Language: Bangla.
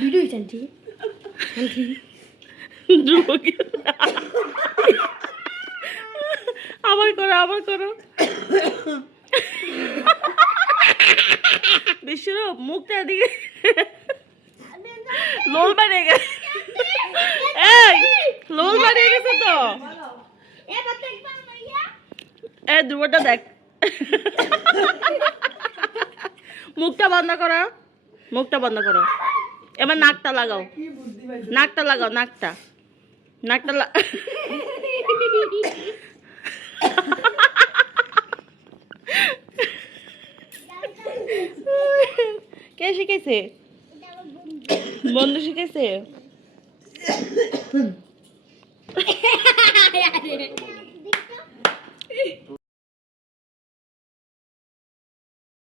ভিডিও আন্টি আন্টি আবার করো আবার করো বিশ্বরূপ মুখটা দিকে লোল বানিয়ে গেছে এই লোল বানিয়ে গেছে তো এই দুটোটা দেখ মুখটা বন্ধ করো মুখটা বন্ধ করো এবার নাকটা লাগাও নাকটা লাগাও নাকটা নাকটা কে শিখেছে বন্ধু শিখেছে